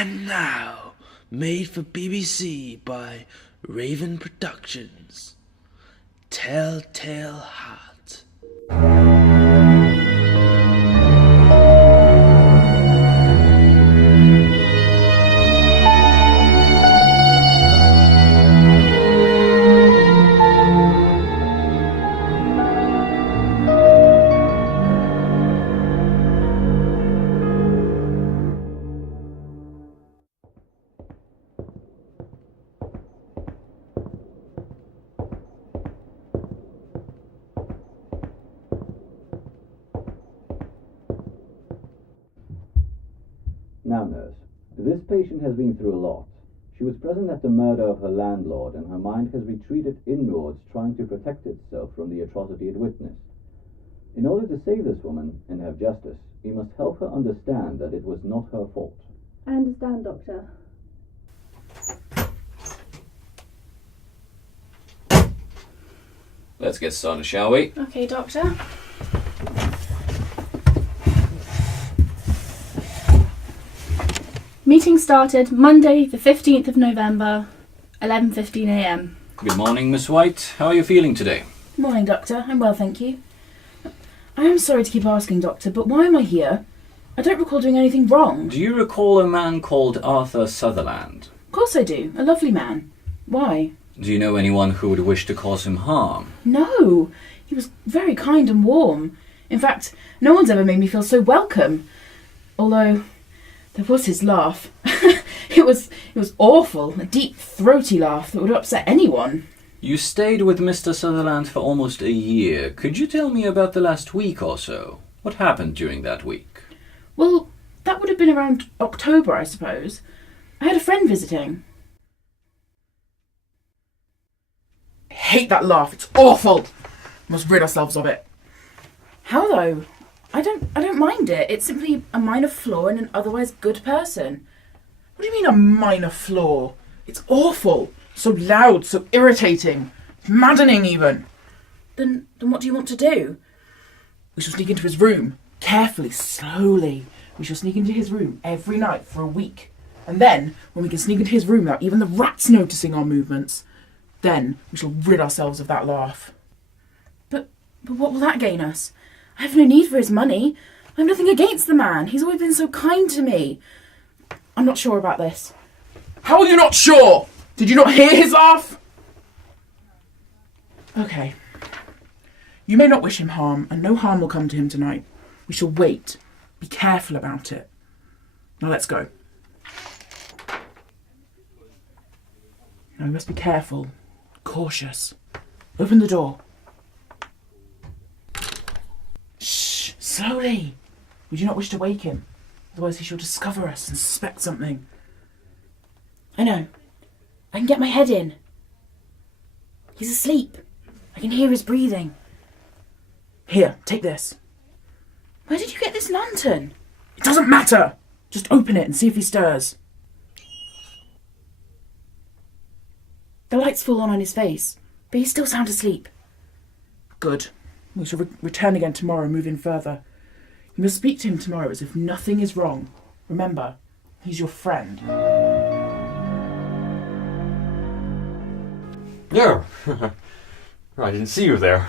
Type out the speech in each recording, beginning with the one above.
And now, made for BBC by Raven Productions, Telltale Heart. Now, nurse, this patient has been through a lot. She was present at the murder of her landlord, and her mind has retreated inwards, trying to protect itself from the atrocity it witnessed. In order to save this woman and have justice, we must help her understand that it was not her fault. I understand, Doctor. Let's get started, shall we? Okay, Doctor. Meeting started Monday, the 15th of November, 11:15 a.m. Good morning, Miss White. How are you feeling today? Morning, Doctor. I'm well, thank you. I am sorry to keep asking, Doctor, but why am I here? I don't recall doing anything wrong. Do you recall a man called Arthur Sutherland? Of course I do. A lovely man. Why? Do you know anyone who would wish to cause him harm? No. He was very kind and warm. In fact, no one's ever made me feel so welcome. Although, there was his laugh. It was awful. A deep, throaty laugh that would upset anyone. You stayed with Mr. Sutherland for almost a year. Could you tell me about the last week or so? What happened during that week? Well, that would have been around October, I suppose. I had a friend visiting. I hate that laugh. It's awful. Must rid ourselves of it. How though? I don't mind it. It's simply a minor flaw in an otherwise good person. What do you mean a minor flaw? It's awful. So loud, so irritating. Maddening even. Then what do you want to do? We shall sneak into his room. Carefully, slowly. We shall sneak into his room every night for a week. And then, when we can sneak into his room without even the rats noticing our movements, then we shall rid ourselves of that laugh. But what will that gain us? I have no need for his money. I have nothing against the man. He's always been so kind to me. I'm not sure about this. How are you not sure? Did you not hear his laugh? Okay. You may not wish him harm, and no harm will come to him tonight. We shall wait. Be careful about it. Now let's go. Now we must be careful. Cautious. Open the door. Shh! Slowly! We do not wish to wake him. Otherwise he shall discover us and suspect something. I know. I can get my head in. He's asleep. I can hear his breathing. Here, take this. Where did you get this lantern? It doesn't matter! Just open it and see if he stirs. The light's full on his face, but he's still sound asleep. Good. We shall return again tomorrow and move in further. You must speak to him tomorrow as if nothing is wrong. Remember, he's your friend. Yeah. I didn't see you there.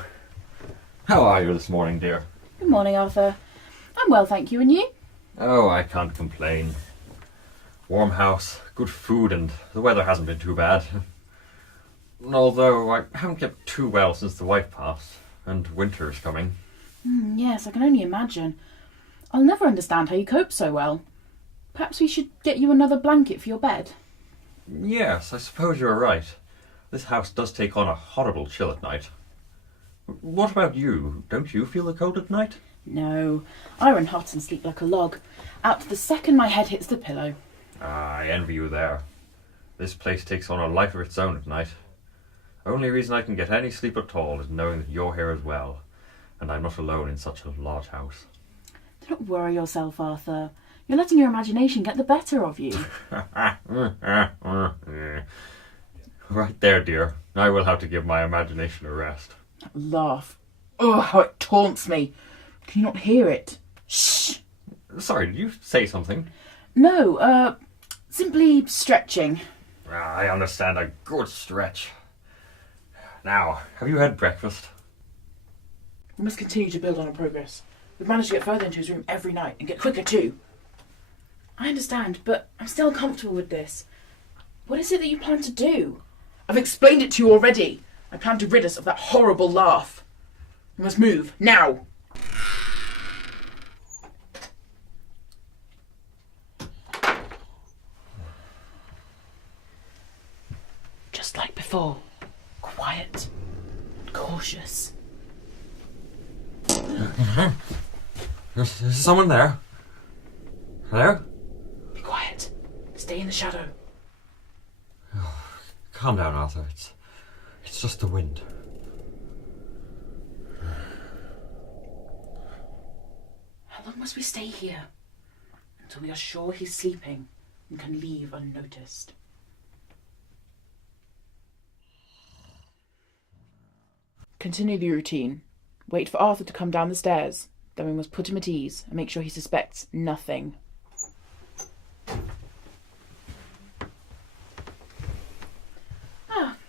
How are you this morning, dear? Good morning, Arthur. I'm well, thank you, and you? Oh, I can't complain. Warm house, good food, and the weather hasn't been too bad. Although I haven't kept too well since the wife passed, and winter is coming. Yes, I can only imagine. I'll never understand how you cope so well. Perhaps we should get you another blanket for your bed. Yes, I suppose you're right. This house does take on a horrible chill at night. What about you? Don't you feel the cold at night? No, I run hot and sleep like a log, out the second my head hits the pillow. Ah, I envy you there. This place takes on a life of its own at night. Only reason I can get any sleep at all is knowing that you're here as well, and I'm not alone in such a large house. Don't worry yourself, Arthur. You're letting your imagination get the better of you. Right there, dear. I will have to give my imagination a rest. That laugh. Oh, how it taunts me. Can you not hear it? Shh! Sorry, did you say something? No, Simply stretching. I understand a good stretch. Now, have you had breakfast? We must continue to build on our progress. We've managed to get further into his room every night and get quicker too. I understand, but I'm still uncomfortable with this. What is it that you plan to do? I've explained it to you already. I plan to rid us of that horrible laugh. We must move, now! Just like before. Quiet. Cautious. There's someone there. Hello? Be quiet. Stay in the shadow. Calm down, Arthur. It's just the wind. How long must we stay here? Until we are sure he's sleeping and can leave unnoticed. Continue the routine. Wait for Arthur to come down the stairs. Then we must put him at ease and make sure he suspects nothing.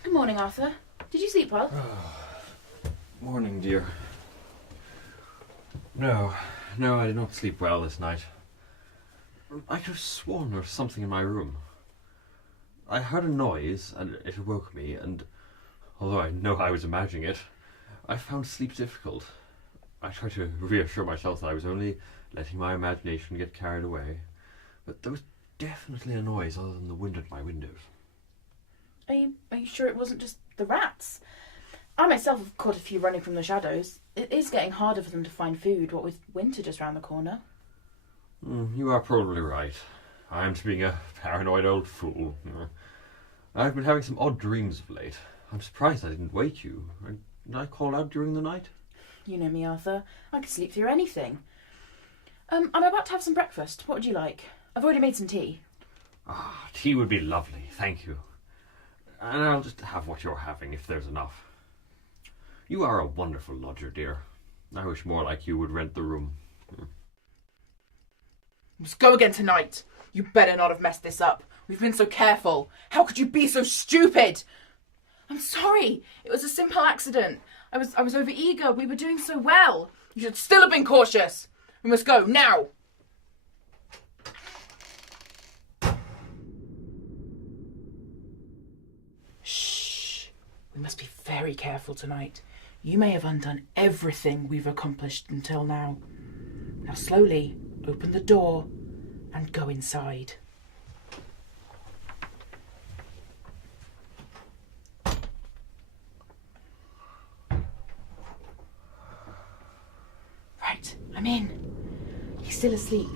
Good morning, Arthur. Did you sleep well? Morning, dear. No, I did not sleep well this night. I could have sworn there was something in my room. I heard a noise, and it awoke me, and although I know I was imagining it, I found sleep difficult. I tried to reassure myself that I was only letting my imagination get carried away, but there was definitely a noise other than the wind at my windows. Are you sure it wasn't just the rats? I myself have caught a few running from the shadows. It is getting harder for them to find food, what with winter just round the corner. You are probably right. I am being a paranoid old fool. I've been having some odd dreams of late. I'm surprised I didn't wake you. Did I call out during the night? You know me, Arthur. I could sleep through anything. I'm about to have some breakfast. What would you like? I've already made some tea. Tea would be lovely, thank you. And I'll just have what you're having, if there's enough. You are a wonderful lodger, dear. I wish more like you would rent the room. We must go again tonight. You better not have messed this up. We've been so careful. How could you be so stupid? I'm sorry. It was a simple accident. I was over-eager. We were doing so well. You should still have been cautious. We must go, now. Shh. We must be very careful tonight. You may have undone everything we've accomplished until now. Now slowly open the door and go inside. Right, I'm in. He's still asleep.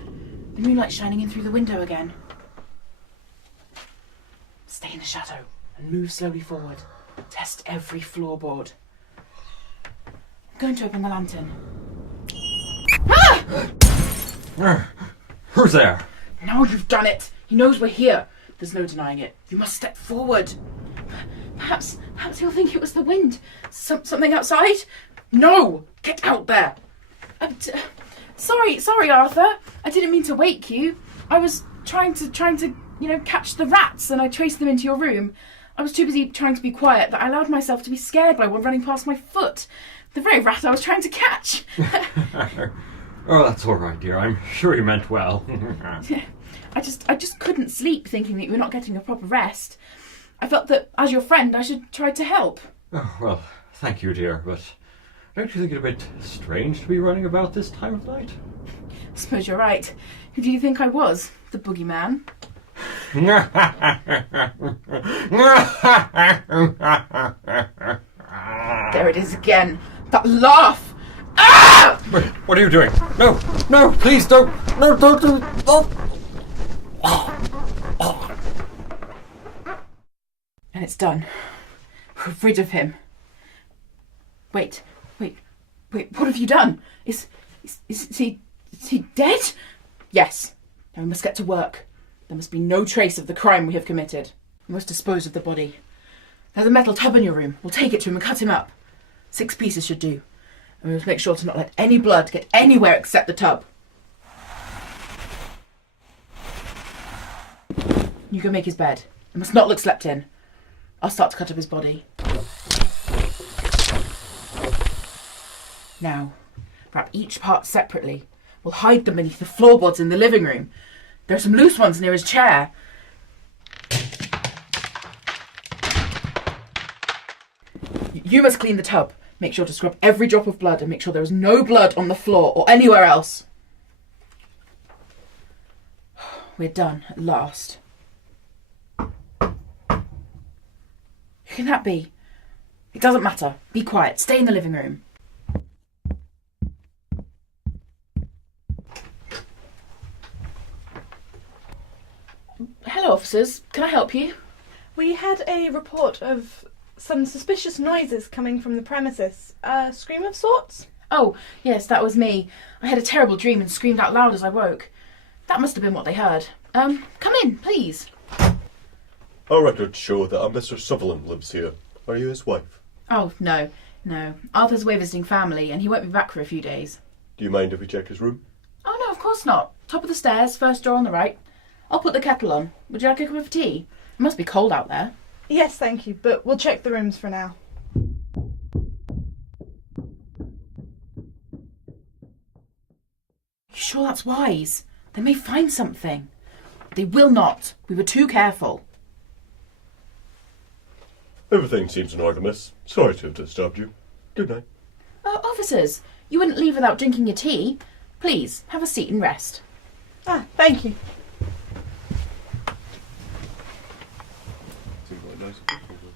The moonlight's shining in through the window again. Stay in the shadow And move slowly forward. Test every floorboard. I'm going to open the lantern. Who's there? Now you've done it. He knows we're here. There's no denying it. You must step forward. Perhaps he'll think it was the wind. Something outside? No! Get out there! Sorry, Arthur. I didn't mean to wake you. I was trying to, catch the rats, and I chased them into your room. I was too busy trying to be quiet that I allowed myself to be scared by one running past my foot. The very rat I was trying to catch. Oh, that's all right, dear. I'm sure you meant well. I just couldn't sleep thinking that you were not getting a proper rest. I felt that, as your friend, I should try to help. Oh, well, thank you, dear, but don't you think it a bit strange to be running about this time of night? I suppose you're right. Who do you think I was? The boogeyman? There it is again. That laugh! Ah! Wait, what are you doing? No, please don't. No, don't do. And it's done. We're rid of him. Wait, what have you done? Is he dead? Yes. Now we must get to work. There must be no trace of the crime we have committed. We must dispose of the body. There's a metal tub in your room. We'll take it to him and cut him up. 6 pieces should do. And we must make sure to not let any blood get anywhere except the tub. You go make his bed. It must not look slept in. I'll start to cut up his body. Now, wrap each part separately. We'll hide them beneath the floorboards in the living room. There are some loose ones near his chair. You must clean the tub. Make sure to scrub every drop of blood and make sure there is no blood on the floor or anywhere else. We're done at last. Who can that be? It doesn't matter. Be quiet. Stay in the living room. Hello, officers. Can I help you? We had a report of some suspicious noises coming from the premises. A scream of sorts? Oh, yes, that was me. I had a terrible dream and screamed out loud as I woke. That must have been what they heard. Come in, please. Our records show that a Mr. Sutherland lives here. Are you his wife? Oh, no. Arthur's away visiting family and he won't be back for a few days. Do you mind if we check his room? Oh, no, of course not. Top of the stairs, first door on the right. I'll put the kettle on. Would you like a cup of tea? It must be cold out there. Yes, thank you, but we'll check the rooms for now. You sure that's wise? They may find something. They will not. We were too careful. Everything seems in order, miss. Sorry to have disturbed you. Good night. Officers, you wouldn't leave without drinking your tea. Please, have a seat and rest. Thank you.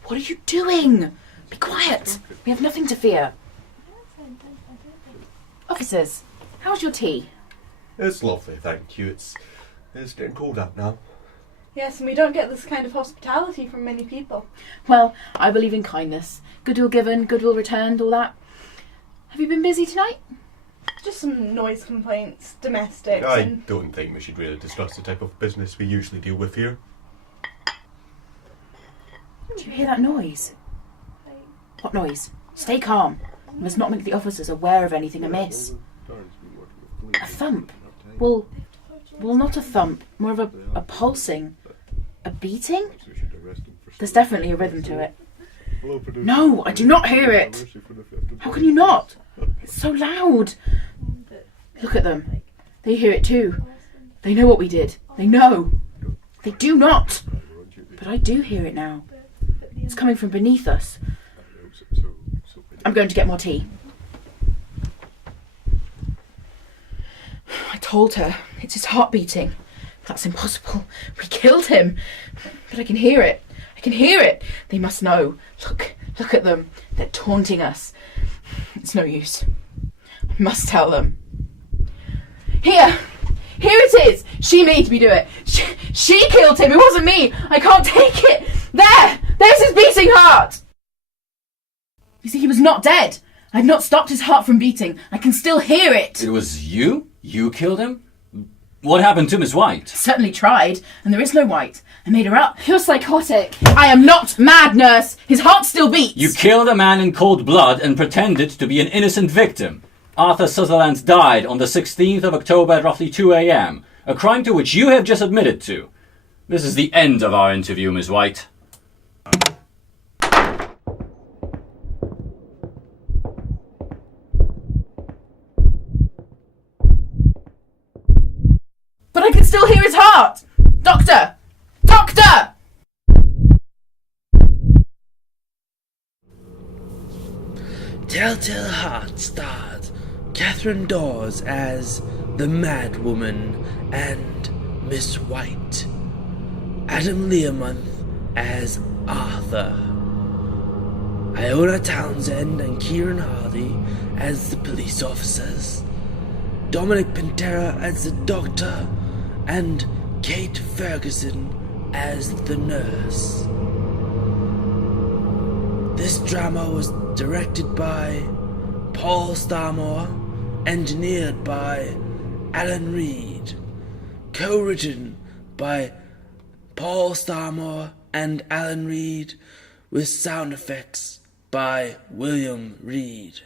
What are you doing? Be quiet. We have nothing to fear. Officers, how's your tea? It's lovely, thank you. It's getting cold out now. Yes, and we don't get this kind of hospitality from many people. Well, I believe in kindness. Goodwill given, goodwill returned, all that. Have you been busy tonight? Just some noise complaints, domestics, I and... don't think we should really discuss the type of business we usually deal with here. Do you hear that noise? What noise? Stay calm. We must not make the officers aware of anything amiss. A thump? Well, not a thump. More of a pulsing. A beating? There's definitely a rhythm to it. No, I do not hear it. How can you not? It's so loud. Look at them. They hear it too. They know what we did. They know. They do not. But I do hear it now. It's coming from beneath us. I'm going to get more tea. I told her. It's his heart beating. That's impossible. We killed him. But I can hear it. I can hear it. They must know. Look at them. They're taunting us. It's no use. I must tell them. Here it is. She made me do it. She killed him. It wasn't me. I can't take it. There's his beating heart. You see, he was not dead. I've not stopped his heart from beating. I can still hear it. It was you? You killed him? What happened to Miss White? Certainly tried, and there is no White. I made her up. You're psychotic. I am not mad, nurse. His heart still beats. You killed a man in cold blood and pretended to be an innocent victim. Arthur Sutherland died on the 16th of October at roughly 2 a.m., a crime to which you have just admitted to. This is the end of our interview, Miss White. But I can still hear his heart! Doctor! Doctor! Telltale Heart starred Catherine Dawes as the Mad Woman and Miss White, Adam Learmonth as Arthur, Iona Townsend and Kieran Hardy as the police officers, Dominic Pantera as the doctor, and Kate Ferguson as the nurse. This drama was directed by Paul Starmore, engineered by Alan Reed, co-written by Paul Starmore and Alan Reed, with sound effects by William Reed.